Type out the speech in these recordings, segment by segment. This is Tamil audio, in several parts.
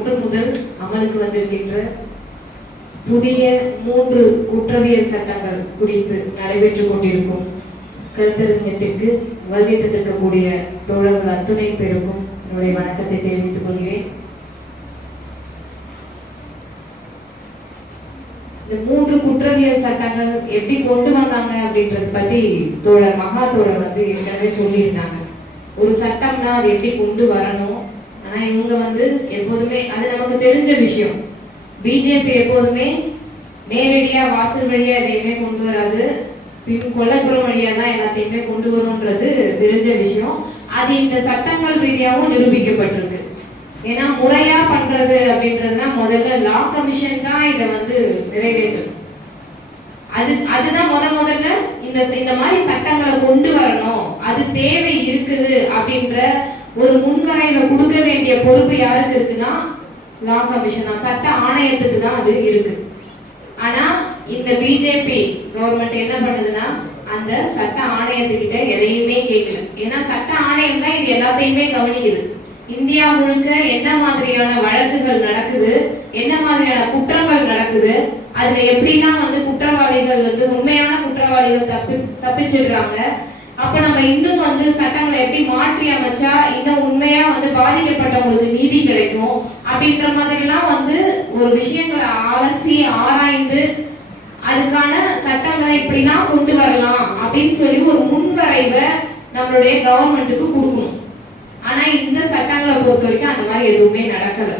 1 முதல் அமலுக்கு வந்திருக்கின்ற புதிய 3 குற்றவியல் சட்டங்கள் குறித்து நடைபெற்றுக் கொண்டிருக்கும் கருத்தரங்கத்திற்கு வருகை தந்திருக்கக்கூடிய தோழர்கள் அத்துணை பேருக்கும் என்னுடைய வணக்கத்தை தெரிவித்துக் கொள்கிறேன். இந்த 3 குற்றவியல் சட்டங்கள் எப்படி கொண்டு வந்தாங்க அப்படின்றத பத்தி தோழர் மகா தோழர் வந்து ஏற்கனவே சொல்லியிருந்தாங்க. ஒரு சட்டம்னா அது எப்படி கொண்டு வரணும், ஆனா இவங்க வந்து எப்போதுமே அது நமக்கு தெரிஞ்ச விஷயம். பிஜேபி எப்போதுமே நேரடியா வாசல் வழியா எதையுமே கொண்டு வராது, பின் கொல்லப்புறம் வழியா தான் எல்லாத்தையுமே கொண்டு வரும்ன்றது தெரிஞ்ச விஷயம். அது இந்த சட்டங்கள் ரீதியாகவும் நிரூபிக்கப்பட்டிருக்கு. ஏன்னா முறையா பண்றது அப்படின்றதுனா முதல்ல லா கமிஷன் தான் இதை வந்து நிறைவேற்றணும். அதுதான் முதல்ல இந்த மாதிரி சட்டங்களை கொண்டு வரணும், அது தேவை இருக்குது அப்படின்ற ஒரு முன்வரைவை கொடுக்க வேண்டிய பொறுப்பு யாருக்கு இருக்குன்னா லா கமிஷன் தான், சட்ட ஆணையத்துக்கு தான் அது இருக்கு. ஆனா இந்த பிஜேபி கவர்மெண்ட் என்ன பண்ணுதுன்னா அந்த சட்ட ஆணையத்துக்கிட்ட எதையுமே கேட்கல. ஏன்னா சட்ட ஆணையம் தான் இது எல்லாத்தையுமே கவனிக்குது. இந்தியா முழுக்க என்ன மாதிரியான வழக்குகள் நடக்குது, என்ன மாதிரியான குற்றங்கள் நடக்குது, அதுல எப்படிலாம் வந்து குற்றவாளிகள் வந்து உண்மையான குற்றவாளிகள் தப்பிச்சிடுறாங்க, அப்ப நம்ம இன்னும் வந்து சட்டங்களை எப்படி மாற்றி அமைச்சா இன்னும் உண்மையா வந்து பாதிக்கப்பட்டவங்களுக்கு நீதி கிடைக்கும் அப்படின்ற மாதிரி எல்லாம் வந்து ஒரு விஷயங்களை அலசி ஆராய்ந்து அதுக்கான சட்டங்களை இப்படிலாம் கொண்டு வரலாம் அப்படின்னு சொல்லி ஒரு முன்வரைவை நம்மளுடைய கவர்மெண்ட்டுக்கு கொடுக்கணும். ஆனா இந்த சட்டங்களை பொறுத்த வரைக்கும் அந்த மாதிரி எதுவுமே நடக்கல.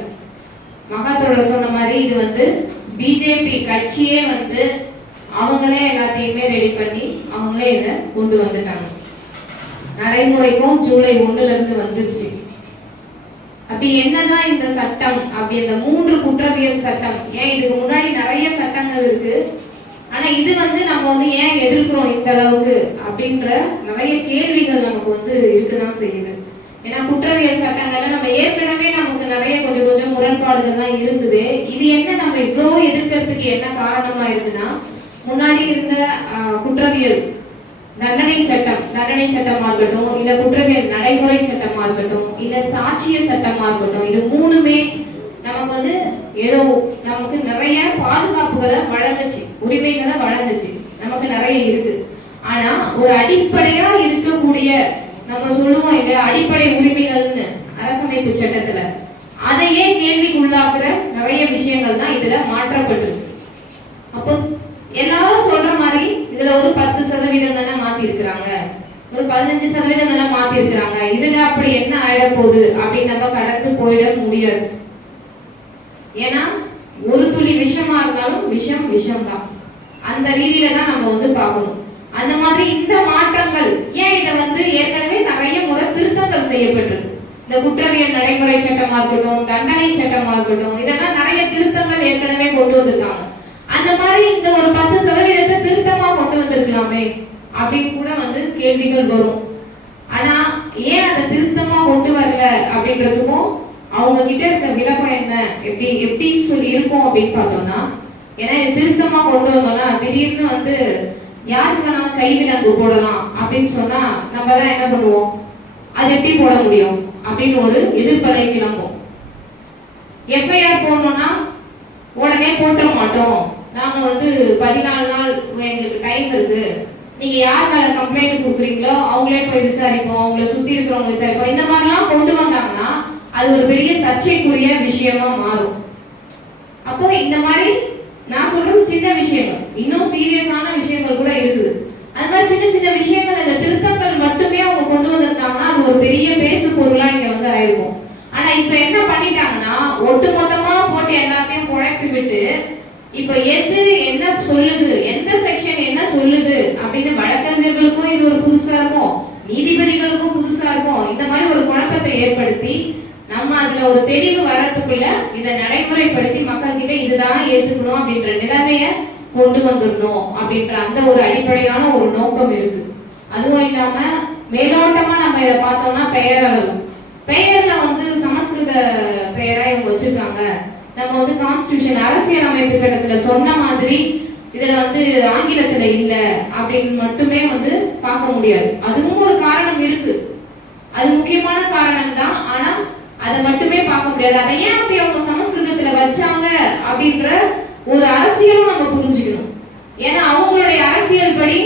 மகாத்தோட சொன்ன மாதிரி இது வந்து பிஜேபி கட்சியே வந்து அவங்களே எல்லாத்தையுமே ரெடி பண்ணி அவங்களே இதை கொண்டு வந்துட்டாங்க. நடைமுறைக்கும் ஜூலை 1ல இருந்து வந்துருச்சு. அப்படி என்னதான் இந்த சட்டம் அப்படி இந்த 3 குற்றவியல் சட்டம், ஏன் இதுக்கு முன்னாடி நிறைய சட்டங்கள் இருக்கு, ஆனா இது வந்து நம்ம வந்து ஏன் எதிர்க்கிறோம் இந்த அளவுக்கு அப்படின்ற நிறைய கேள்விகள் நமக்கு வந்து இருக்குதான் செய்யுது. ஏன்னா குற்றவியல் சட்டங்கள்ல நம்ம ஏற்கனவே நமக்கு நிறைய கொஞ்சம் முரண்பாடுகள்லாம் இருந்தது. இது என்ன நம்ம இவ்வளவு எதிர்க்கிறதுக்கு என்ன காரணமா இருக்குன்னா, முன்னாடி இருந்த குற்றவியல் தண்டனை சட்டமா இருக்கட்டும், இல்ல குற்றவியல் நடைமுறை சட்டமா இருக்கட்டும், இல்ல சாட்சிய சட்டமா இருக்கட்டும், இது 3மே நமக்கு வந்து ஏதோ நமக்கு நிறைய பாதுகாப்புகளை வழங்குச்சு, உரிமைகளை வழங்குச்சு, நமக்கு நிறைய இருக்கு. ஆனா ஒரு அடிப்படையா இருக்கக்கூடிய நம்ம சொல்லுவோம் இல்ல அடிப்படை உரிமைகள்னு அரசமைப்பு சட்டத்துல, அதையே கேள்விக்குள்ளாக்குற நிறைய விஷயங்கள் தான் இதுல மாற்றப்பட்டிருக்கு. அப்போ எல்லாரும் சொல்ற மாதிரி இதுல ஒரு 10% தானே மாத்தி இருக்கிறாங்க, ஒரு 15% தானே மாத்தி இருக்கிறாங்க, இதுல அப்படி என்ன ஆயிட போகுது அப்படின்னு நம்ம கடந்து போயிட முடியாது. ஏன்னா ஒரு துளி விஷமா இருந்தாலும் விஷம் தான், அந்த ரீதியில தான் நம்ம வந்து பார்க்கணும். அந்த மாதிரி இந்த மாற்றங்கள் ஏன் இதை வந்து ஏற்கனவே நிறைய முறை திருத்தங்கள் செய்யப்பட்டிருக்கு. இந்த குற்றவியல் நடைமுறை சட்டமா இருக்கட்டும், தண்டனை சட்டமா இருக்கட்டும், இதெல்லாம் நிறைய திருத்தங்கள் ஏற்கனவே கொண்டு வந்திருக்காங்க. அந்த மாதிரி இந்த ஒரு 10% திருத்தமா கொண்டு வந்திருக்கலாமே அப்படின்னு கூட வந்து கேள்விகள் வரும். ஆனா ஏன் அதை திருத்தமா கொண்டு வரல அப்படின்றதுக்கும் அவங்க கிட்ட இருக்க விளக்கம் என்ன, எப்படின்னு சொல்லி இருக்கும் அப்படின்னு பார்த்தோம்னா, ஏன்னா திருத்தமா கொண்டு வந்தோம்னா திடீர்னு வந்து யாருக்கு வேணாலும் கைவிலங்கு போடலாம் அப்படின்னு சொன்னா நம்ம எல்லாம் என்ன பண்ணுவோம், அது எப்படி போட முடியும் அப்படின்னு ஒரு எதிர்ப்பலை கிளம்பும். எஃப்ஐஆர் போடணும்னா உடனே போட்டுற மாட்டோம், நாங்க வந்து 14 நாள் எங்களுக்கு டைம் இருக்கு, நீங்க யார் மேல கம்ப்ளைண்ட் கொடுக்குறீங்களோ அவங்களே போய் விசாரிப்போம், அவங்கள சுத்தி இருக்கிறவங்க விசாரிப்போம், இந்த மாதிரிலாம் கொண்டு வந்தாங்கன்னா அது ஒரு பெரிய சர்ச்சைக்குரிய விஷயமா மாறும். அப்போ இந்த மாதிரி நான் சொல்றது சின்ன விஷயங்கள், இன்னும் சீரியஸான விஷயங்கள் கூட இருக்குது. அந்த மாதிரி சின்ன விஷயங்கள் இந்த திருத்தங்கள் மட்டுமே அவங்க கொண்டு வந்திருந்தாங்கன்னா அது ஒரு பெரிய பேசு பொருளா இங்க வந்து ஆயிருக்கும். ஆனா இப்ப என்ன பண்ணிட்டாங்கன்னா ஒட்டு மொத்தமா போட்டு எல்லாத்தையும் குழப்பி விட்டு இப்ப எது என்ன சொல்லுது, எந்த செக்ஷன் என்ன சொல்லுது அப்படின்னு வழக்கறிஞர்களுக்கும் இது ஒரு புதுசா இருக்கும், நீதிபதிகளுக்கும் புதுசா இருக்கும். இந்த மாதிரி ஒரு குழப்பத்தை ஏற்படுத்தி நம்ம அதுல ஒரு தெளிவு வரதுக்குள்ள இதை நடைமுறைப்படுத்தி மக்கள் கிட்ட இதுதான் ஏத்துக்கணும் அப்படின்ற நிலைமைய கொண்டு வந்துடணும் அப்படின்ற அந்த ஒரு அடிப்படையான ஒரு நோக்கம் இருக்கு. அதுவும் இல்லாம மேலோட்டமா நம்ம இதை பார்த்தோம்னா பெயர்ல வந்து சமஸ்கிருத பெயரா இவங்க வச்சிருக்காங்க. நம்ம வந்து கான்ஸ்டிடியூஷன் அரசியல் அமைப்பு சட்டத்துல சொன்ன மாதிரி இதுல வந்து ஆங்கிலத்துல இல்ல அப்படின்னு மட்டுமே வந்து பார்க்க முடியாது. அதுவும் ஒரு காரணம் இருக்கு, அது முக்கியமான காரணம் தான். ஆனா அதை மட்டுமே பார்க்க முடியாது. அதை ஏன் அப்படி அவங்க சமஸ்கிருதத்துல வச்சாங்க அப்படின்ற ஒரு அரசியலும் நம்ம புரிஞ்சுக்கணும். ஏன்னா அவங்களுடைய அரசியல் படி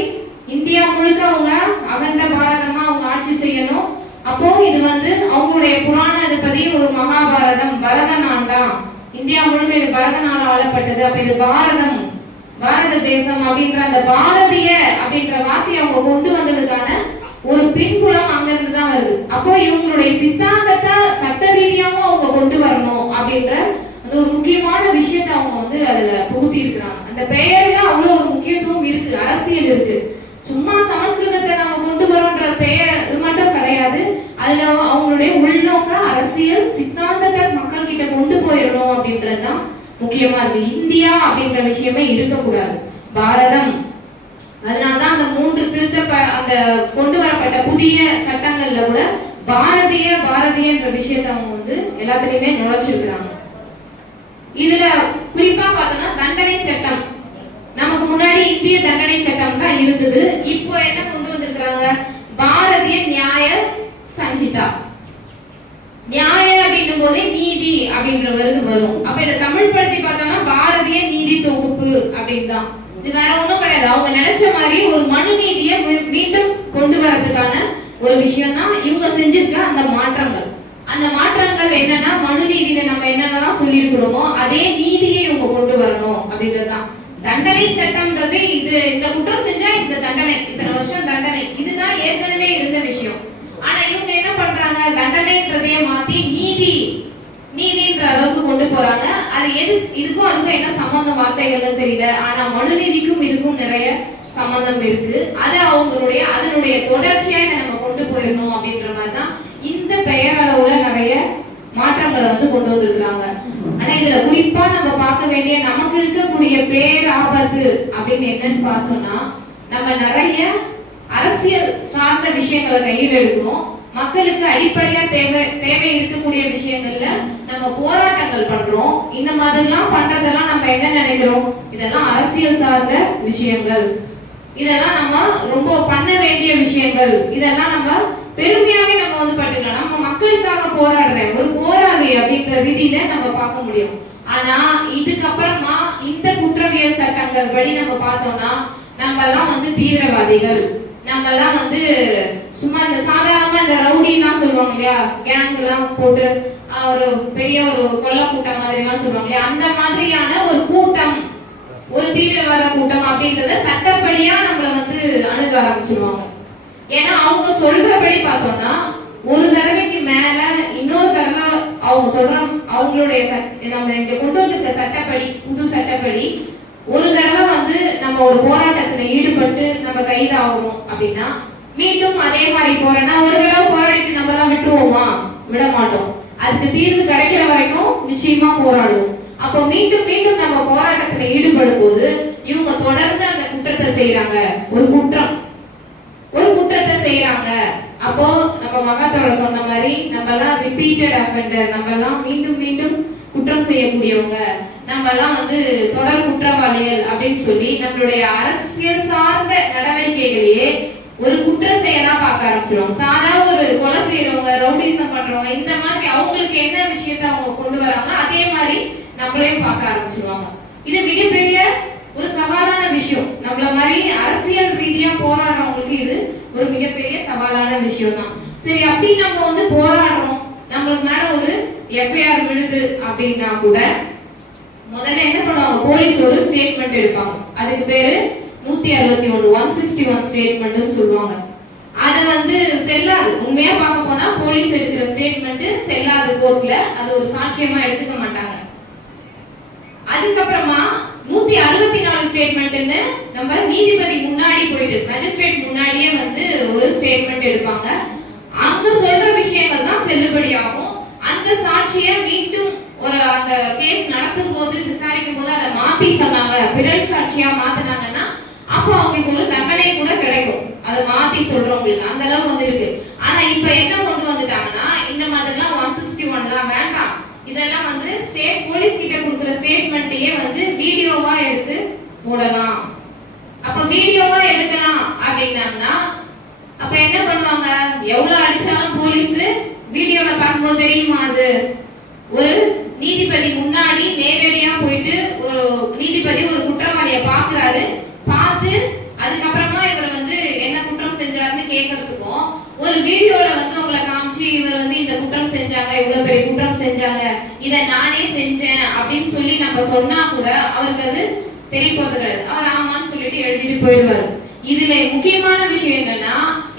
இந்தியா முழுக்க அவங்க அகண்ட பாரதமா அவங்க ஆட்சி செய்யணும். அப்போ இது அவங்களுடைய புராணப்படி ஒரு மகாபாரதம் பரத நாடாம், இந்தியா முழுக்க இது பரத நாடா ஆளப்பட்டது. அப்ப இது பாரதம், பாரத தேசம் அப்படின்ற அந்த பாரதிய அப்படின்ற வார்த்தையை அவங்க கொண்டு வந்ததுக்கான ஒரு பின்புலம் அங்க இருந்து தான் வருது. அப்போ இவங்களுடைய சித்தாந்தத்தை சட்ட ரீதியாவும் அவங்க கொண்டு வரணும் அப்படின்ற அந்த ஒரு முக்கியமான விஷயத்தை அவங்க அதுல புகுத்தி இருக்கிறாங்க. அந்த பெயர்ல அவ்வளவு ஒரு முக்கியத்துவம் இருக்கு, அரசியல் இருக்கு. சும்மா சமஸ்கிருதத்தை நம்ம கொண்டு வரோன்ற பெயர் இது மட்டும் கிடையாது. அதுல அவங்களுடைய உள்நோக்க அரசியல் சித்தாந்தத்தை மக்கள் கிட்ட கொண்டு போயிடணும் அப்படின்றதுதான் முக்கியமா இருக்கு. இந்தியா அப்படின்ற விஷயமே இருக்கக்கூடாது, பாரதம். அதனாலதான் அந்த 3 திருத்த அந்த கொண்டு வரப்பட்ட புதிய சட்டங்கள்ல கூட பாரதிய பாரதியன்ற விஷயத்தை அவங்க எல்லாத்துலயுமே நுழைச்சிருக்கிறாங்க. இதுல குறிப்பா பார்த்தோம்னா தண்டனை சட்டம், நமக்கு முன்னாடி இந்திய தண்டனை சட்டம் தான் இருந்தது. இப்போ என்ன கொண்டு வந்திருக்கிறாங்க, பாரதிய நியாய சங்கீதா. நியாய அப்படின்னும் போதே நீதி அப்படின்ற வரும். அப்ப இதை தமிழ் படுத்தி பார்த்தோம்னா பாரதிய நீதி தொகுப்பு அப்படின்னு தான். இது வேற ஒண்ணும் கிடையாது. அவங்க நினைச்ச மாதிரி ஒரு மனு நீதியை மீண்டும் கொண்டு வரதுக்கான ஒரு விஷயம் தான் இவங்க செஞ்சிருக்க அந்த மாற்றங்கள். அந்த மாற்றங்கள் என்னன்னா, மனு நீதியில நம்ம என்னென்னலாம் சொல்லியிருக்கிறோமோ அதே நீதியை இவங்க கொண்டு வரணும் அப்படின்றதுதான். தண்டனை சட்டம்ன்றது இது, இந்த குற்றம் செஞ்சா இந்த தண்டனை, இத்தனை வருஷம் தண்டனை, இதுதான் ஏற்கனவே இருந்த விஷயம். ஆனா இவங்க என்ன பண்றாங்க, தண்டனைன்றதையே மாத்தி நீதி நீதின்ற அளவுக்கு கொண்டு போறாங்க. அது இதுக்கும் அதுக்கும் என்ன சம்பந்தம் வார்த்தைகள்னு தெரியல. ஆனா மனு நீதிக்கும் இதுக்கும் நிறைய சம்பந்தம் இருக்கு. அது அவங்களுடைய அதனுடைய தொடர்ச்சியா நம்ம கொண்டு போயிடணும் அப்படின்ற மாதிரிதான் இந்த பெயர் அளவுல நிறைய மாற்றங்களை கொண்டு வந்திருக்காங்க. ஆனா இதுல குறிப்பா நம்ம பார்க்க வேண்டிய நமக்கு இருக்கக்கூடிய பேர் ஆபத்து அப்படின்னு என்னன்னு பார்த்தோம்னா, நம்ம நிறைய அரசியல் சார்ந்த விஷயங்களை கையில் எடுக்கிறோம். மக்களுக்கு அடிப்படையா தேவை இருக்கக்கூடிய விஷயங்கள்ல நம்ம போராட்டங்கள் பண்றோம். இந்த மாதிரிலாம் பண்றதெல்லாம் நம்ம என்ன நினைக்கிறோம், இதெல்லாம் அரசியல் சார்ந்த விஷயங்கள், இதெல்லாம் நம்ம ரொம்ப பண்ண வேண்டிய விஷயங்கள், இதெல்லாம் நம்ம பெருமையாவே நம்ம பட்டுக்கலாம். நம்ம மக்களுக்காக போராடுறேன் ஒரு போராளி அப்படின்ற ரீதியில நம்ம பார்க்க முடியும். ஆனா இதுக்கப்புறமா இந்த குற்றவியல் சட்டங்கள் படி நம்ம பார்த்தோம்னா, நம்ம எல்லாம் தீவிரவாதிகள், நம்ம எல்லாம் சும்மா இந்த சாதாரணமா இந்த ரவுடிலாம் சொல்லுவாங்க இல்லையா, கேங் எல்லாம் போட்டு ஒரு பெரிய ஒரு கொல்ல கூட்டம் மாதிரி எல்லாம் சொல்லுவாங்க இல்லையா, அந்த மாதிரியான ஒரு கூட்டம், ஒரு தீவிரவாத கூட்டம் அப்படின்றத சட்டப்படியா நம்மள அணுக ஆரம்பிச்சிருவாங்க. ஏன்னா அவங்க சொல்றபடி பார்த்தோம்னா, ஒரு தடவைக்கு மேல இன்னொரு தடவை அவங்க சொல்ற அவங்களுடைய நம்ம இங்க கொண்டு வந்திருக்க சட்டப்படி, புது சட்டப்படி ஒரு தடவை நம்ம ஒரு போராட்டத்துல ஈடுபட்டு நம்ம கைது ஆகணும் அப்படின்னா மீண்டும் அதே மாதிரி போறேன்னா, ஒரு தடவை போராடிட்டு நம்ம எல்லாம் விட்டுருவோமா, விட மாட்டோம். அதுக்கு தீர்வு கிடைக்கிற வரைக்கும் நிச்சயமா போராடுவோம். அப்போ மீண்டும் மீண்டும் நம்ம போராட்டத்துல ஈடுபடும் போது இவங்க தொடர்ந்து அந்த குற்றத்தை செய்யறாங்க, ஒரு குற்றத்தை செய்யறாங்க. அப்போ நம்ம மகாத்தோட சொன்ன மாதிரி நம்ம எல்லாம் ரிப்பீட்டட் அஃபெண்டர், நம்ம எல்லாம் மீண்டும் மீண்டும் குற்றம் செய்யக்கூடியவங்க, நம்ம எல்லாம் தொடர் குற்றவாளிகள் அப்படின்னு சொல்லி நம்மளுடைய அரசியல் சார்ந்த நடவடிக்கைகளையே ஒரு குற்ற செயலா பார்க்க ஆரம்பிச்சிருவாங்க. சாதா ஒரு கொலை செய்யறவங்க, ரவுடிசம் பண்றவங்க, இந்த மாதிரி அவங்களுக்கு என்ன விஷயத்த அவங்க கொண்டு வராங்க அதே மாதிரி நம்மளையும் பார்க்க ஆரம்பிச்சிருவாங்க. இது மிகப்பெரிய ஒரு சவாலான விஷயம். நம்மள மாதிரி அரசியல் ரீதியா போராடுறவங்களுக்கு இது ஒரு மிகப்பெரிய சவாலான விஷயம் தான். சரி, அப்படி நம்ம போராடுறோம், நம்மளுக்கு மேல ஒரு எஃப்ஐஆர் விழுது அப்படின்னா கூட முதல்ல என்ன பண்ணுவாங்க, போலீஸ் ஒரு ஸ்டேட்மெண்ட் எடுப்பாங்க. அதுக்கு பேரு 161 161 ஸ்டேட்மெண்ட்னு சொல்லுவாங்க. அது செல்லாது. உண்மையா பார்க்க போனா போலீஸ் எடுக்கிற ஸ்டேட்மெண்ட் செல்லாது கோர்ட்ல, அது ஒரு சாட்சியமா எடுத்துக்க மாட்டாங்க. அதுக்கப்புறமா 164 ஸ்டேட்மெண்ட்னு நம்ம நீதிபதி முன்னாடி போயிட்டு மேஜிஸ்ட்ரேட் முன்னாடியே ஒரு ஸ்டேட்மெண்ட் எடுப்பாங்க. அங்க சொல்ற விஷயங்கள் தான் செல்லுபடியாகும். அந்த சாட்சியை மீண்டும் ஒரு அந்த கேஸ் நடத்தும் போது விசாரிக்கும் போது அதை மாத்தி சொன்னாங்க, பிறல் சாட்சியா மாத்தினாங்கன்னா அப்போ அவங்களுக்கு ஒரு தண்டனை கூட கிடைக்கும். அதை மாத்தி சொல்றவங்களுக்கு அந்த அளவு இருக்கு. ஆனா இப்ப என்ன கொண்டு வந்துட்டாங்கன்னா, இந்த மாதிரிலாம் 161 வேண்டாம், இதெல்லாம் ஸ்டேட் போலீஸ் கிட்ட கொடுக்குற ஸ்டேட்மெண்ட்டையே வீடியோவா எடுத்து போடலாம். அப்ப வீடியோவா எடுக்கலாம் அப்படின்னா அப்ப என்ன பண்ணுவாங்க, எவ்வளவு அடிச்சாலும் போலீஸ் வீடியோல பார்க்கும்போது தெரியுமா, அது ஒரு நீதிபதி முன்னாடி நேரடியா போயிட்டு ஒரு நீதிபதி ஒரு குற்றவாளியை பாக்குறாரு, பார்த்து அதுக்கப்புறமா இவர் வந்து என்ன குற்றம் செஞ்சாருன்னு கேட்கறதுக்கும், ஒரு வீடியோல வந்து உங்களை காமிச்சு இவர் வந்து இந்த குற்றம் செஞ்சாங்க, இவ்வளவு பெரிய குற்றம் செஞ்சாங்க, இதை நானே செஞ்சேன் அப்படின்னு சொல்லி நம்ம சொன்னா கூட அவருக்கு அது தெரிய போறது கிடையாது. அவர் ஆமான்னு சொல்லிட்டு எழுதிட்டு போயிடுவாரு. இதுல முக்கியமான விஷயம் என்னன்னா,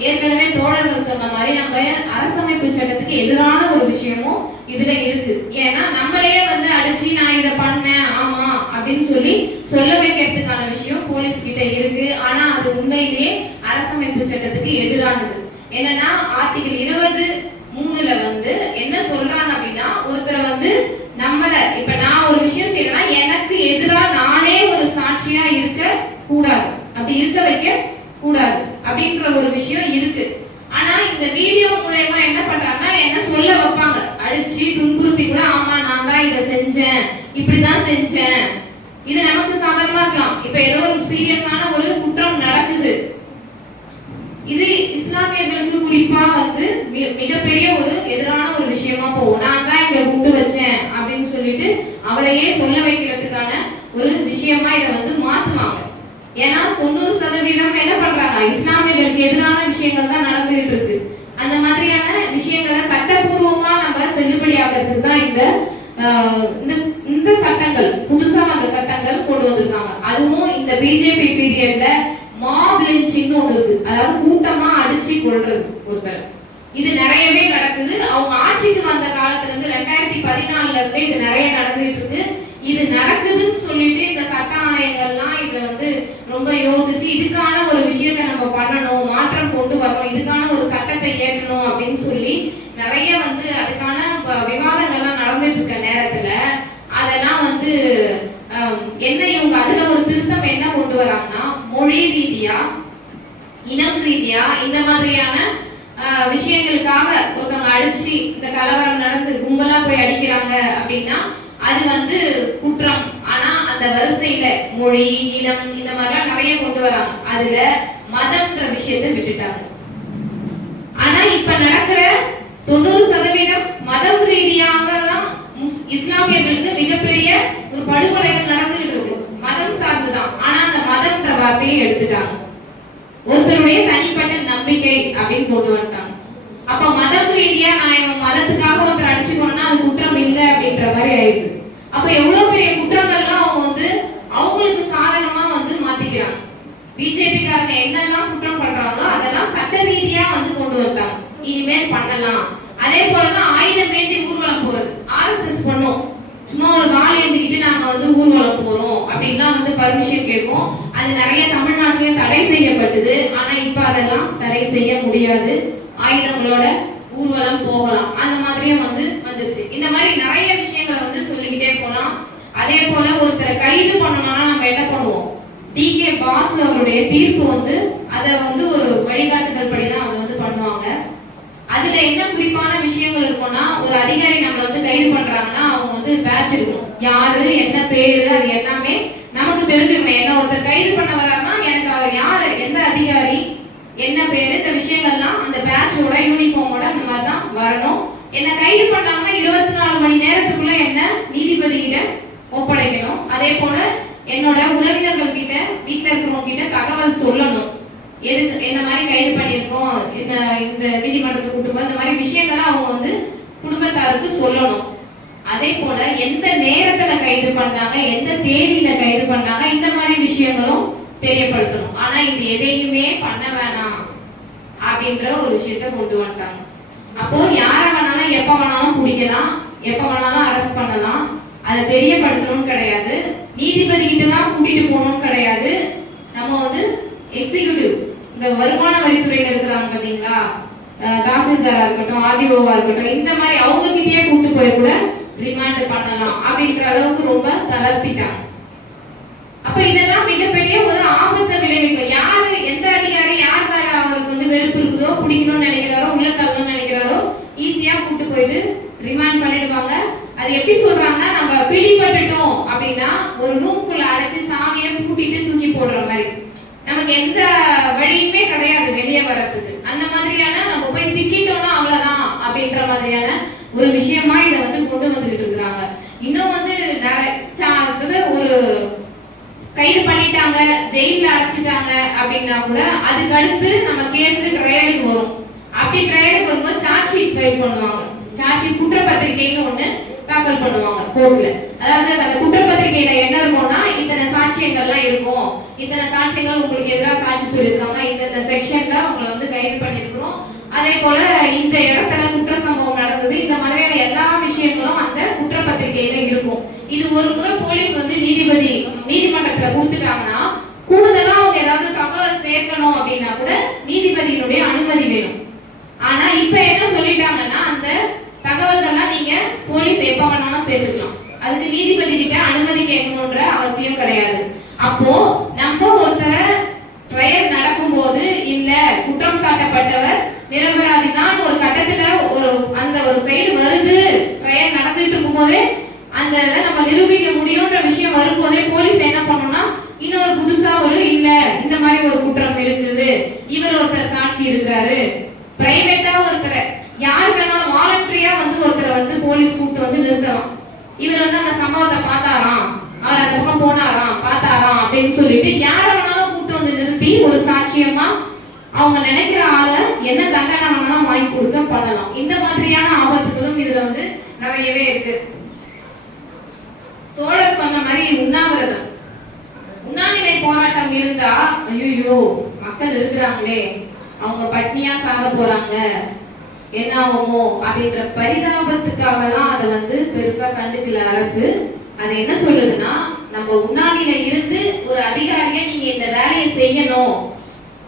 ஏற்கனவே தோழர்கள் சொன்ன மாதிரி நம்ம அரசமைப்பு சட்டத்துக்கு எதிரான ஒரு விஷயமும் இதுல இருக்கு. ஏன்னா நம்மளையே வந்து அடிச்சு நான் இதை பண்ணேன் ஆமா அப்படின்னு சொல்லி சொல்ல வைக்கிறதுக்கான விஷயம் போலீஸ் கிட்ட இருக்கு. ஆனா அது உண்மையிலேயே அரசமைப்பு சட்டத்துக்கு எதிரானது. என்னன்னா ஆர்டிகல் 20(3)ல வந்து என்ன சொல்றாங்க அப்படின்னா, ஒருத்தரை வந்து நம்மள இப்ப நான் ஒரு விஷயம் செய்யறேன்னா எனக்கு எதிராக நானே ஒரு சாட்சியா இருக்க கூடாது, அப்படி இருக்க வைக்க கூடாது அப்படின்ற ஒரு விஷயம் இருக்கு. ஆனா இந்த வீடியோ மூலமா என்ன பண்றாங்கன்னா என்ன சொல்ல வைப்பாங்க, அடிச்சு துன்புறுத்தி கூட ஆமா நான் தான் இதை செஞ்சேன், இப்படிதான் செஞ்சேன். இது நமக்கு சாதாரணமா இருக்கலாம். இப்ப ஏதோ ஒரு சீரியஸான ஒரு குற்றம் நடக்குது, இது இஸ்லாமியர்களுக்கு குறிப்பா வந்து மிகப்பெரிய ஒரு எதிரான ஒரு விஷயமா போகும். நான் தான் இங்க குண்டு வச்சேன் அப்படின்னு சொல்லிட்டு அவரையே சொல்ல வைக்கிறதுக்கான ஒரு விஷயமா இதை வந்து மாத்துவாங்க. ஏன்னா 90% என்ன பண்றாங்க, இஸ்லாமியர்களுக்கு எதிரான விஷயங்கள் தான் நடந்துகிட்டு இருக்கு. அந்த மாதிரியான விஷயங்களை சட்டபூர்வமா நம்ம செல்லுபடி ஆகிறதுக்கு தான் இந்த சட்டங்கள், புதுசா அந்த சட்டங்கள் கொண்டு வந்திருக்காங்க. அதுவும் இந்த பிஜேபி பீரியட்ல மாப் லிஞ்சிங் ஒன்று இருக்கு, அதாவது கூட்டமா அடிச்சு கொள்றது ஒருத்தர். இது நிறையவே நடக்குது. அவங்க ஆட்சிக்கு வந்த காலத்துல இருந்து 2014ல இருந்து இது நிறைய நடந்துட்டு இருக்கு. இது நடக்குதுன்னு சொல்லிட்டு இந்த சட்ட ஆணையங்கள்லாம் இதுல வந்து ரொம்ப யோசிச்சு இதுக்கான ஒரு விஷயத்தை நம்ம பண்ணணும், மாற்றம் கொண்டு வரணும், இதுக்கான ஒரு சட்டத்தை ஏற்றணும் அப்படின்னு சொல்லி நிறைய வந்து அதுக்கான விவாதங்கள்லாம் நடந்துட்டு இருக்க நேரத்துல அதெல்லாம் வந்து என்ன இவங்க அதுல ஒரு திருத்தம் என்ன கொண்டு வராங்கன்னா, மொழி ரீதியா இனம் ரீதியா இந்த மாதிரியான விஷயங்களுக்காக ஒருத்தவங்க அடிச்சு இந்த கலவரம் நடந்து கும்பலா போய் அடிக்கிறாங்க அப்படின்னா அது வந்து குற்றம். ஆனா அந்த வரிசையில மொழி இனம் இந்த மாதிரிலாம் நிறைய கொண்டு வராங்க, அதுல மதம்ன்ற விஷயத்தை விட்டுட்டாங்க. ஆனா இப்ப நடக்கிற 90% மதம் ரீதியாக தான் இஸ்லாமியர்களுக்கு மிகப்பெரிய ஒரு படுகொலைகள் நடந்துகிட்டு இருக்கு, மதம் சார்ந்துதான். ஆனா அந்த மதம்ன்ற வார்த்தையை எடுத்துட்டாங்க, ஒருத்தருடைய தனிப்பட்ட நம்பிக்கை அப்படின்னு கொண்டு வந்துட்டாங்க. அப்ப மதம் ரீதியா நான் இவன் மதத்துக்காக ஒருத்தர் அடிச்சுக்கணும்னா அது குற்றம் இல்லை அப்படின்ற மாதிரி ஆயிடுது. அப்ப எவ்வளவு பெரிய குற்றங்கள்லாம் அவங்க வந்து அவங்களுக்கு சாதகமா வந்து மாத்திக்கிறாங்க. பிஜேபி காரங்க என்னெல்லாம் குற்றம் பண்றாங்களோ அதெல்லாம் சட்ட ரீதியா வந்து கொண்டு வந்தாங்க, இனிமேல் பண்ணலாம். அதே போலதான் ஆயுதம் ஏந்தி ஊர்வலம் போறது ஆர்எஸ்எஸ் பண்ணும். சும்மா ஒரு வாள் ஏந்திக்கிட்டு நாங்க வந்து ஊர்வலம் போறோம் அப்படின்னா வந்து பர்மிஷன் கேட்கும். அது நிறைய தமிழ்நாட்டிலேயே தடை செய்யப்பட்டது. ஆனா இப்ப அதெல்லாம் தடை செய்ய முடியாது, ஆயுதங்களோட ஊர்வலம் போகலாம். அந்த மாதிரியும் வந்து வந்துருச்சு. இந்த மாதிரி நிறைய விஷயங்களை வந்து சொல்லிக்கிட்டே போலாம். அதே போல ஒருத்தரை கைது பண்ணணும்னா நம்ம என்ன பண்ணுவோம், டிகே பாஸ் அவருடைய தீர்ப்பு வந்து அதை வந்து ஒரு வழிகாட்டுதல் படிதான் அதை வந்து பண்ணுவாங்க. அதுல என்ன குறிப்பான விஷயங்கள் இருக்கும்னா, ஒரு அதிகாரி நம்ம வந்து கைது பண்றாங்கன்னா அவங்க வந்து பேட்ச் இருக்கும், யாரு என்ன பேரு அது எல்லாமே நமக்கு தெரிஞ்சிருக்கணும். என்ன ஒருத்தர் கைது பண்ண வர்றாருன்னா எனக்கு அவர் யாரு எந்த அதிகாரி என்ன பேரு இந்த விஷயங்கள்லாம் அந்த பேட்சோட யூனிஃபார்மோட அந்த மாதிரி தான் வரணும். என்ன கைது பண்ணாங்கன்னா 24 மணி நேரத்துக்குள்ள என்ன நீதிபதி கிட்ட ஒப்படைக்கணும். அதே போல என்னோட உறவினர்கள் கிட்ட வீட்டுல இருக்கிறவங்க கிட்ட தகவல் சொல்லணும், எதுக்கு என்ன மாதிரி கைது பண்ணியிருக்கோம், இந்த நீதிமன்றத்துக்கு கூட்டு இந்த மாதிரி விஷயங்களை அவங்க வந்து குடும்பத்தாருக்கு சொல்லணும். அதே போல எந்த நேரத்துல கைது பண்ணாங்க, எந்த தேதியில கைது பண்ணாங்க, இந்த மாதிரி விஷயங்களும் தெரியப்படுத்தணும். ஆனா இது எதையுமே பண்ண வேணாம் அப்படின்ற ஒரு விஷயத்த கொண்டு வந்துட்டாங்க. அப்போ யார வேணாலும் எப்ப வேணாலும் பிடிக்கலாம், எப்ப வேணாலும் அரெஸ்ட் பண்ணலாம், அதை தெரியப்படுத்தணும்னு கிடையாது, நீதிபதி கிட்ட தான் கூட்டிட்டு போகணும்னு கிடையாது. நம்ம வந்து எக்ஸிகியூட்டிவ் இந்த வருமான வரித்துறையில இருக்கிறாங்க பாத்தீங்களா, தாசில்தாரா இருக்கட்டும் ஆர்டிஓவா இருக்கட்டும், இந்த மாதிரி அவங்க கிட்டயே கூட்டு போய் கூட ரிமாண்ட் பண்ணலாம் அப்படின்ற அளவுக்கு ரொம்ப தளர்த்திட்டாங்க. அப்ப இதெல்லாம் மிகப்பெரிய ஒரு ஆபத்தை விளைவிக்கும். யாரு எந்த அதிகாரி யார் மேல அவருக்கு வந்து வெறுப்பு இருக்குதோ, பிடிக்கணும்னு நினைக்கிறாரோ, உள்ள தள்ளணும்னு நினைக்கிறாரோ ஈஸியா கூட்டு போயிட்டு ரிமாண்ட் பண்ணிடுவாங்க. அது எப்படி சொல்றாங்கன்னா, நம்ம பிடிபட்டுட்டோம் அப்படின்னா ஒரு ரூம்குள்ள அடைச்சு சாவியை பூட்டிட்டு தூக்கி போடுற மாதிரி, நமக்கு எந்த வழியுமே கிடையாது வெளியே வர்றதுக்கு. அந்த மாதிரியான நம்ம போய் சிக்கிட்டோம்னா அவ்வளவுதான் அப்படின்ற மாதிரியான ஒரு விஷயமா இதை வந்து கொண்டு வந்துகிட்டு இருக்கிறாங்க. இன்னும் வந்து ஒரு கைது பண்ணிட்டாங்க, ஜெயில அடைச்சிட்டாங்க அப்படின்னா கூட அதுக்கு அடுத்து நம்ம கேஸ் ட்ரையலுக்கு வரும். அப்படி ட்ரையலுக்கு வரும்போது சார்ஜ் ஷீட் ஃபைல் பண்ணுவாங்க. சார்ஜ் ஷீட் குற்றப்பத்திரிகைன்னு ஒண்ணு தாக்கல் பண்ணுவாங்க கோர்ட்ல. அதாவது அந்த குற்றப்பத்திரிகையில என்ன இருக்கும்னா, இத்தனை சாட்சியங்கள்லாம் இருக்கும், இத்தனை சாட்சியங்கள் உங்களுக்கு எதிராக சாட்சி சொல்லியிருக்காங்க, இந்த செக்ஷன்ல உங்களை வந்து கைது பண்ணிருக்கிறோம், அதே போல இந்த இடத்துல குற்ற சம்பவம் நடந்தது, இந்த மாதிரியான எல்லா விஷயங்களும் அந்த குற்றப்பத்திரிகையில இருக்கும். இது ஒரு முறை போலீஸ் வந்து நீதிமன்றத்துல கொடுத்துட்டாங்கன்னா, கூடுதலா அவங்க ஏதாவது தகவல் சேர்க்கணும் அப்படின்னா கூட நீதிபதியினுடைய அனுமதி வேணும். ஆனா இப்ப என்ன சொல்லிட்டாங்கன்னா, அந்த தகவல்கள்லாம் நீங்க போலீஸ் எப்ப வேணாலும் சேர்த்துக்கலாம், அதுக்கு நீதிபதி கிட்ட அனுமதி கேட்கணும்ன்ற அவசியம் கிடையாது. அப்போ நம்ம ஒருத்தர் ட்ரையல் நடக்கும் போது இல்ல குற்றம் சாட்டப்பட்டவர் நிரபராதி தான் ஒரு கட்டத்துல ஒரு சைடு வருது, ட்ரையல் நடந்துட்டு இருக்கும் போதே அந்த இதை நம்ம நிரூபிக்க முடியும்ன்ற விஷயம் வரும்போதே போலீஸ் என்ன பண்ணணும்னா, இன்னொரு புதுசா இல்ல இந்த மாதிரி ஒரு குற்றம் இருக்குது, இவர் ஒருத்தர் சாட்சி இருக்கிறாரு, பிரைவேட்டா ஒருத்தர் யார் வேணாலும் வாலண்டரியா வந்து ஒருத்தர் வந்து போலீஸ் கூப்பிட்டு வந்து நிறுத்தலாம். இவர் வந்து அந்த சம்பவத்தை பார்த்தாராம், அவர் அந்த பக்கம் போனாராம், பார்த்தாராம் அப்படின்னு சொல்லிட்டு யார வேணாலும் கூப்பிட்டு வந்து நிறுத்தி ஒரு சாட்சியமா அவங்க நினைக்கிற ஆளை என்ன தண்டனை வேணாலும் வாங்கி கொடுக்க பண்ணலாம். இந்த மாதிரியான ஆபத்துகளும் இதுல வந்து நிறையவே இருக்கு. தோழர் சொன்ன மாதிரி உண்ணாவிரதம், உண்ணாநிலை போராட்டம் இருந்தா ஐயோ மக்கள் இருக்கிறாங்களே, அவங்க பட்னியா சாக போறாங்க, என்ன ஆகுமோ அப்படின்ற பரிதாபத்துக்காகலாம் அதை வந்து பெருசா கண்டுக்கல அரசு. அது என்ன சொல்லுதுன்னா, நம்ம உண்ணாநில இருந்து ஒரு அதிகாரியை நீங்க இந்த வேலையை செய்யணும்,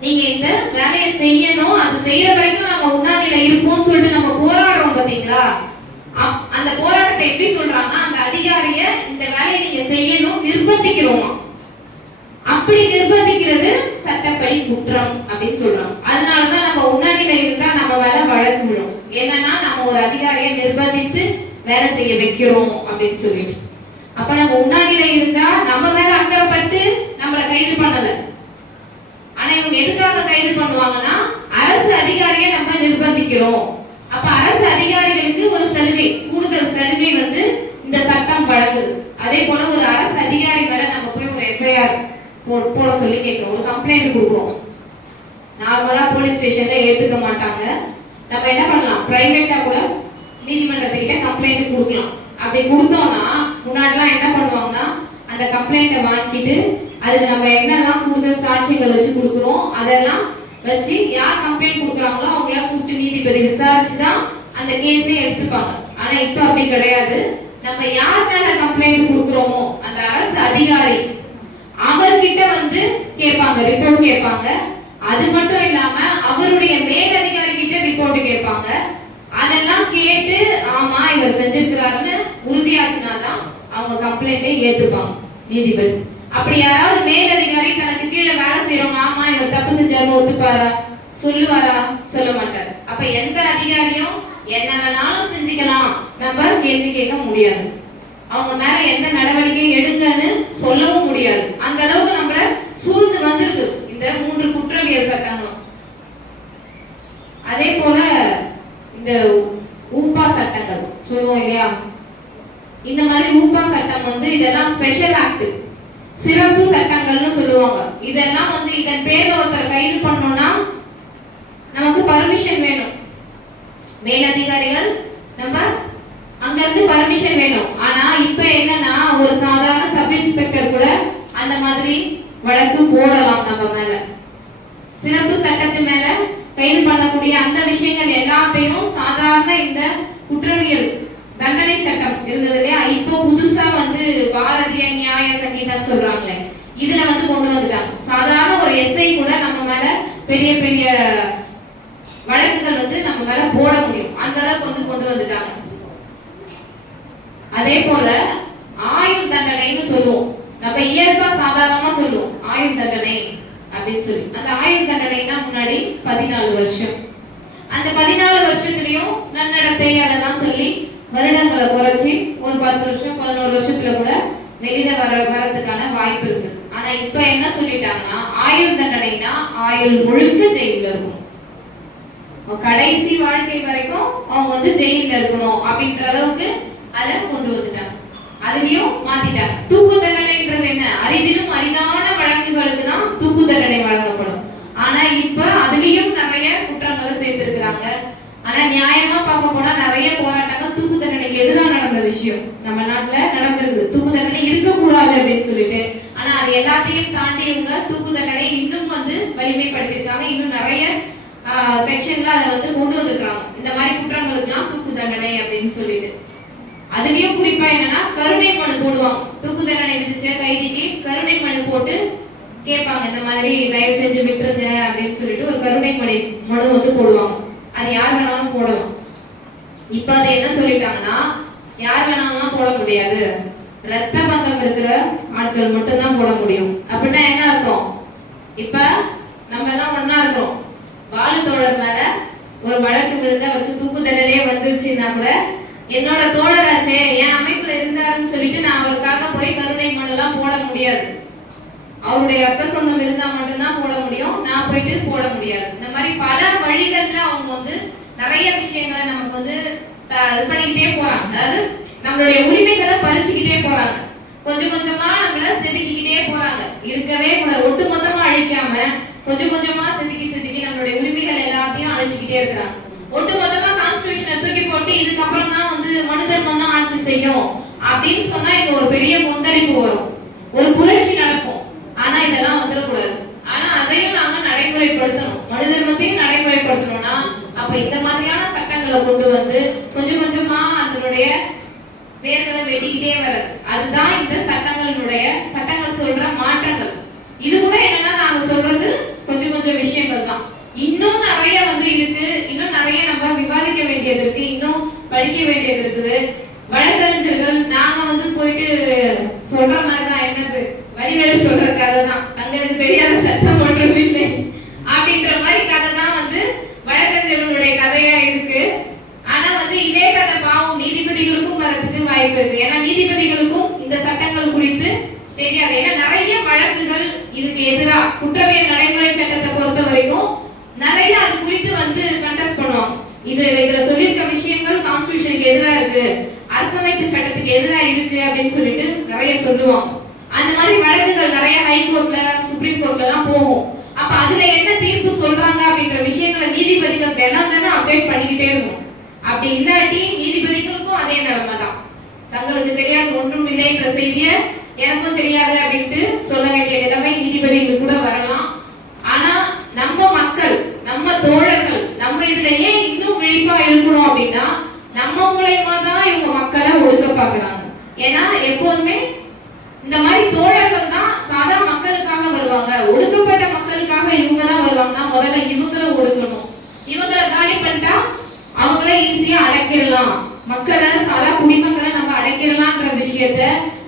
நீங்க இந்த வேலையை செய்யணும், அது செய்யற வரைக்கும் நம்ம உண்ணாநில இருப்போம் சொல்லிட்டு நம்ம போராடுறோம் பாத்தீங்களா, அந்த போராட்டத்தை எப்படி சொல்றாங்கன்னா, அந்த அதிகாரிய இந்த வேலையை நீங்க செய்யணும் நிர்பந்திக்கிறோமா, அப்படி நிர்பந்திக்கிறது சட்டப்படி குற்றம் அப்படின்னு சொல்றோம். அதனாலதான் நம்ம உண்ணாநிலை இருந்தா நம்ம மேல வழக்கு விடும். என்னன்னா நம்ம ஒரு அதிகாரியை நிர்பந்தித்து வேலை செய்ய வைக்கிறோம் அப்படின்னு சொல்லிட்டு. அப்ப நம்ம உண்ணாநிலை இருந்தா நம்ம மேல அக்கறைப்பட்டு நம்மள கைது பண்ணல. ஆனா இவங்க எதுக்காக கைது பண்ணுவாங்கன்னா, அரசு அதிகாரியை நம்ம நிர்பந்திக்கிறோம். அப்ப அரசு அதிகாரிகளுக்கு ஒரு சலுகை, கூடுதல் சலுகை வந்து இந்த சட்டம் வழங்குது. அதே போல ஒரு அரசு அதிகாரி மேல நம்ம போய் ஒரு எஃப்ஐஆர் போட சொல்லி கேட்கிறோம், ஒரு கம்ப்ளைண்ட் கொடுக்குறோம். நார்மலா போலீஸ் ஸ்டேஷன்ல ஏத்துக்க மாட்டாங்க. நம்ம என்ன பண்ணலாம், பிரைவேட்டா கூட நீதிமன்றத்துக்கிட்ட கம்ப்ளைண்ட் கொடுக்கலாம். அப்படி கொடுத்தோம்னா முன்னாடிலாம் என்ன பண்ணுவாங்கன்னா, அந்த கம்ப்ளைண்ட்டை வாங்கிட்டு அதுக்கு நம்ம என்னெல்லாம் கூடுதல் சாட்சியங்கள் வச்சு கொடுக்குறோம் அதெல்லாம் வச்சு யார் கம்ப்ளைண்ட் கொடுக்குறாங்களோ அவங்கள கூப்பிட்டு நீதிபதி விசாரிச்சுதான் அந்த கேஸை எடுத்துப்பாங்க. ஆனா இப்ப அப்படி கிடையாது. நம்ம யார் மேல கம்ப்ளைண்ட் கொடுக்குறோமோ அந்த அரசு அதிகாரி அவர்கிட்ட வந்து கேட்பாங்க, ரிப்போர்ட் கேட்பாங்க. அது மட்டும் இல்லாம அவருடைய மேல் அதிகாரி கிட்ட ரிப்போர்ட் கேட்பாங்க. அதெல்லாம் கேட்டு ஆமா இவர் செஞ்சிருக்கிறாருன்னு உறுதியாச்சுனாதான் அவங்க கம்ப்ளைண்டை ஏத்துப்பாங்க நீதிபதி. அப்படி யாராவது மேல் அதிகாரி தனக்கு கீழே வேலை செய்யறவங்க ஆமா இவர் தப்பு செஞ்சாருன்னு ஒத்துப்பாரா, சொல்லுவாரா, சொல்ல மாட்டாரு. அப்ப எந்த அதிகாரியும் என்ன வேணாலும் செஞ்சுக்கலாம், நம்ம கேள்வி கேட்க முடியாது. அவங்க மேல எந்த நடவடிக்கை எடுங்கன்னு சொல்லவும் முடியாது. அந்த அளவுக்கு நம்மள சூழ்ந்து வந்திருக்கு இந்த 3 குற்றவியல் சட்டங்களும். அதே போல இந்த ஊப்பா சட்டங்கள் சொல்லுவோம் இல்லையா, இந்த மாதிரி ஊப்பா சட்டம் வந்து இதெல்லாம் ஸ்பெஷல் ஆக்ட், சிறப்பு சட்டங்கள்னு சொல்லுவாங்க. இதெல்லாம் வந்து இதன் பேர்ல ஒருத்தர் கைது பண்ணோம்னா நமக்கு பர்மிஷன் வேணும், மேலதிகாரிகள் நம்ம அங்க இருந்து பர்மிஷன் வேணும். ஆனா இப்ப என்னன்னா ஒரு சாதாரண சப் இன்ஸ்பெக்டர் கூட அந்த மாதிரி வழக்கு போடலாம் நம்ம மேல. சிறப்பு சட்டத்து மேல கைது பண்ணக்கூடிய அந்த விஷயங்கள் எல்லாத்தையும் சாதாரண இந்த குற்றவியல் தண்டனை சட்டம் இருந்தது இல்லையா, இப்போ புதுசா வந்து பாரதிய நியாய சங்கீதம் சொல்றாங்களே, இதுல வந்து கொண்டு வந்துட்டாங்க. சாதாரண ஒரு எஸ்ஐ கூட நம்ம மேல பெரிய பெரிய வழக்குகள் வந்து நம்ம மேல போட முடியும், அந்த அளவுக்கு வந்து கொண்டு வந்துட்டாங்க. அதே போல ஆயுள் தண்டனைன்னு சொல்லுவோம், நம்ம இயல்பா சாதாரணமா சொல்லுவோம் ஆயுள் தண்டனை அப்படின்னு சொல்லி. அந்த ஆயுள் தண்டனைனா முன்னாடி 14 வருஷம். அந்த 14 வருஷத்துலயும் நன்னடத்தை அதெல்லாம் சொல்லி வருடங்களை குறைச்சி ஒரு 10 வருஷம் 11 வருஷத்துல கூட வெளியில வரதுக்கான வாய்ப்பு இருக்கு. ஆனா இப்ப என்ன சொல்லிட்டாங்கன்னா, ஆயுள் தண்டனைனா ஆயுள் முழுக்க ஜெயில இருக்கும். கடைசி வாழ்க்கை வரைக்கும் அவங்க வந்து ஜெயில இருக்கணும் அப்படின்ற அளவுக்கு அதை கொண்டு வந்துட்டாங்க. அதுலயும் மாத்திட்டாங்க. தூக்கு தண்டனைன்றது என்ன? அரிதிலும் அரிதான வழக்குகளுக்கு தான் தூக்கு தண்டனை வழங்கப்படும். ஆனா இப்ப அதுலயும் நிறைய குற்றங்களை சேர்த்திருக்கிறாங்க. ஆனா நியாயமா பார்க்க போனா நிறைய போராட்டங்கள் தூக்கு தண்டனைக்கு எதிராக நடந்த விஷயம் நம்ம நாட்டுல நடந்திருக்கு. தூக்கு தண்டனை இருக்கக்கூடாது அப்படின்னு சொல்லிட்டு. ஆனா அது எல்லாத்தையும் தாண்டி இவங்க தூக்கு தண்டனை இன்னும் வந்து வலிமைப்படுத்திருக்காங்க. இன்னும் நிறைய செக்ஷன்ல அதை வந்து கொண்டு வந்திருக்காங்க. இந்த மாதிரி குற்றங்களுக்கு எல்லாம் தூக்கு தண்டனை அப்படின்னு சொல்லிட்டு. அதுலயும் குறிப்பா என்னன்னா கருணை மனு போடுவாங்க. தூக்கு தண்டனை விதிச்ச கைதிக்கு கருணை மனு போட்டு கேட்பாங்க. இந்த மாதிரி தயவு செஞ்சு விட்டுருங்க அப்படின்னு சொல்லிட்டு ஒரு கருணை மனு வந்து போடுவாங்க. அது யார் வேணாலும் போடலாம். இப்ப அதை என்ன சொல்லிட்டாங்கன்னா யார் வேணாலும் போட முடியாது, ரத்த பந்தம் இருக்கிற ஆட்கள் மட்டும் தான் போட முடியும். அப்படின்னா என்ன அர்த்தம்? இப்ப நம்ம எல்லாம் ஒன்னா இருக்கோம். வாழு தோழர் மேல ஒரு வழக்கு விழுந்து அவருக்கு தூக்கு தண்டனையே வந்துருச்சுன்னா கூட என்னோட தோழராச்சே என் அமைப்புல இருந்தாருன்னு சொல்லிட்டு நான் அவருக்காக போய் கருணை மனு எல்லாம் போட முடியாது. அவருடைய ரத்த சொந்தம் இருந்தா மட்டும்தான் போட முடியும். நான் போயிட்டு போட முடியாது. இந்த மாதிரி பல வழிகள்ல அவங்க வந்து நிறைய விஷயங்களை நமக்கு வந்து இது பண்ணிக்கிட்டே போறாங்க. அதாவது நம்மளுடைய உரிமைகளை பறிச்சுக்கிட்டே போறாங்க. கொஞ்சம் கொஞ்சமா நம்மள செதுக்கிக்கிட்டே போறாங்க. இருக்கவே கூட ஒட்டுமொத்தமா அழிக்காம கொஞ்சம் கொஞ்சமா செதுக்கி நம்மளுடைய உரிமைகள் எல்லாத்தையும் அழிச்சுக்கிட்டே இருக்கிறாங்க. ஒட்டுமொத்தமா கான்ஸ்டிடியூஷனை தூக்கி போட்டு இதுக்கப்புறம் தான் வந்து மனு தர்மம் தான் ஆட்சி செய்யும் அப்படின்னு சொன்னா இங்க ஒரு பெரிய கொந்தளிப்பு வரும், ஒரு புரட்சி நடக்கும். ஆனா இதெல்லாம் வந்துடக்கூடாது. ஆனா அதையும் நாங்க நடைமுறைப்படுத்தணும். மனு தர்மத்தையும் நடைமுறைப்படுத்தணும்னா அப்ப இந்த மாதிரியான சட்டங்களை கொண்டு வந்து கொஞ்சம் கொஞ்சமா அதனுடைய வேர்களை வெட்டிக்கிட்டே வர்றது. அதுதான் இந்த சட்டங்கள் சொல்ற மாற்றங்கள். இது கூட என்னன்னா நாங்க சொல்றது கொஞ்சம் கொஞ்சம் விஷயங்கள் தான். இன்னும் நிறைய வந்து இருக்கு. இன்னும் நிறைய நம்ம விவாதிக்க வேண்டியது இருக்கு. இன்னும் படிக்க வேண்டியது இருக்குது. வழக்கறிஞர்கள் நாங்க வந்து போயிட்டு சொல்ற மாதிரிதான் என்னது வடிவேலு சொல்ற கதை தான். தங்களுக்கு தெரியாத சட்டம் ஒன்றும் இல்லை அப்படின்ற மாதிரி கதை தான் வந்து வழக்கறிஞர்களுடைய கதையா இருக்கு. ஆனா வந்து இதே கதை பாவம் நீதிபதிகளுக்கும் வரதுக்கு வாய்ப்பு இருக்கு. ஏன்னா நீதிபதிகளுக்கும் இந்த சட்டங்கள் குறித்து தெரியாது. ஏன்னா நிறைய வழக்குகள் இதுக்கு எதிராக குற்றவியல் நடைமுறை சட்டத்தை பொறுத்த வரைக்கும் நிறைய அது குறித்து வந்து கண்டெஸ்ட் பண்ணுவாங்க. இதுல சொல்லியிருக்க விஷயங்கள் கான்ஸ்டிடியூஷனுக்கு எதிராக இருக்கு, அரசமைப்பு சட்டத்துக்கு எதிராக இருக்கு அப்படின்னு சொல்லிட்டு நிறைய சொல்லுவாங்க. அந்த மாதிரி வழக்குகள் நிறைய ஹைகோர்ட்ல சுப்ரீம் கோர்ட்ல எல்லாம் போகும். அப்ப அதுல என்ன தீர்ப்பு சொல்றாங்க அப்படின்ற விஷயங்களை நீதிபதிகள் தினம் தானே அப்டேட் பண்ணிக்கிட்டே இருக்கும். அப்படி இல்லாட்டி நீதிபதிகளுக்கும் அதே நிலைமை தான். தங்களுக்கு தெரியாது ஒன்றும் இல்லைன்ற செய்திய எனக்கும் தெரியாது அப்படின்ட்டு சொல்ல வேண்டிய நிலைமை நீதிபதிகள் கூட வரலாம். ஆனா நம்ம மக்கள், நம்ம தோழர்கள், நம்ம இதுல ஏன் இன்னும் விழிப்பா இருக்கணும் அப்படின்னா நம்ம மூலமா தான் இவங்க மக்களை ஒடுக்க பாக்குறாங்க. ஏன்னா எப்போதுமே இந்த மாதிரி தோழர்கள் தான் சாதா மக்களுக்காக வருவாங்க. ஒடுக்கப்பட்ட மக்களுக்காக இவங்க தான் வருவாங்க. முதல்ல இவங்களை ஒடுக்கணும். இவங்களை காலி பண்ணிட்டா அவங்கள ஈஸியா அடைக்கிடலாம். மக்களை சாதா குடிமக்களை நம்ம அடைக்கிடலாம்ன்ற விஷயத்த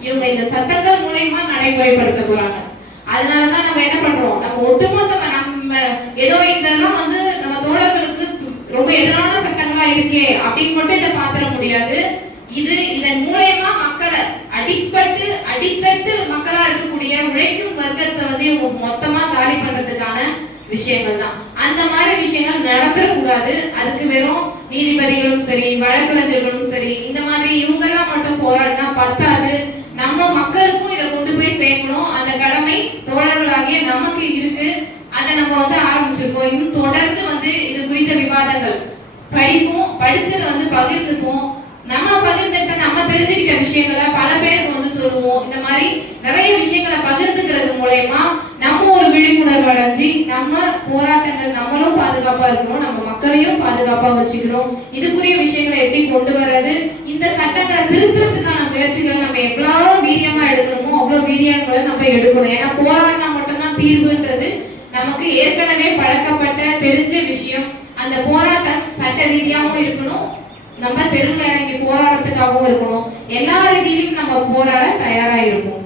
இவங்க இந்த சட்டங்கள் மூலமா நடைமுறைப்படுத்த போறாங்க. அதனாலதான் நம்ம என்ன பண்றோம், நம்ம ஒட்டுமொத்த நம்ம ஏதோ இதெல்லாம் வந்து நம்ம தோழர்களுக்கு ரொம்ப எதிரான சட்டங்களா இருக்கே அப்படின்னு மட்டும் இதை பாத்திர முடியாது. இதன் மூலமா மக்களை அடித்தட்டு மக்களா இருக்கக்கூடிய உழைக்கும் வர்க்கத்தை வந்து இவங்க மொத்தமா காலி பண்றதுக்கான விஷயங்கள் தான். அந்த மாதிரி விஷயங்கள் நடந்துடக்கூடாது. அதுக்கு வெறும் நீதிபதிகளும் சரி வழக்கறிஞர்களும் சரி இந்த மாதிரி இவங்க எல்லாம் மட்டும் போராடினா பத்தாது. நம்ம மக்களுக்கும் இதை கொண்டு போய் சேர்க்கணும். அந்த கடமை தோழர்களாகிய நமக்கு இருக்கு. அதை நம்ம வந்து ஆரம்பிச்சிருக்கோம். இன்னும் தொடர்ந்து வந்து இது குறித்த விவாதங்கள் படிப்போம். படிச்சதை வந்து பகிர்ந்துப்போம். நம்ம பகிர்ந்துட்ட நம்ம தெரிஞ்சுக்கிட்ட விஷயங்களை பல பேருக்கு வந்து சொல்லுவோம். இந்த மாதிரி நிறைய விஷயங்களை பகிர்ந்துக்கிறது மூலயமா நம்ம ஒரு விழிப்புணர்வு அடைஞ்சி நம்ம போராட்டங்கள் நம்மளும் பாதுகாப்பா இருக்கணும், நம்ம மக்களையும் பாதுகாப்பா வச்சுக்கிறோம். இதுக்குரிய விஷயங்களை எப்படி கொண்டு வர்றது, இந்த சட்டங்களை திருத்தத்துக்கான முயற்சிகளை நம்ம எவ்வளவு வீரியமா எடுக்கணுமோ அவ்வளவு வீரியங்களை நம்ம எடுக்கணும். ஏன்னா போராட்டம் மட்டும்தான் தீர்வுன்றது நமக்கு ஏற்கனவே பழக்கப்பட்ட தெரிஞ்ச விஷயம். அந்த போராட்டம் சட்ட ரீதியாகவும் இருக்கணும், நம்ம தெருவில் இறங்கி போராட்டத்துக்காகவும் இருக்கணும். எல்லா ரீதியிலும் நம்ம போராட தயாரா இருக்கும்.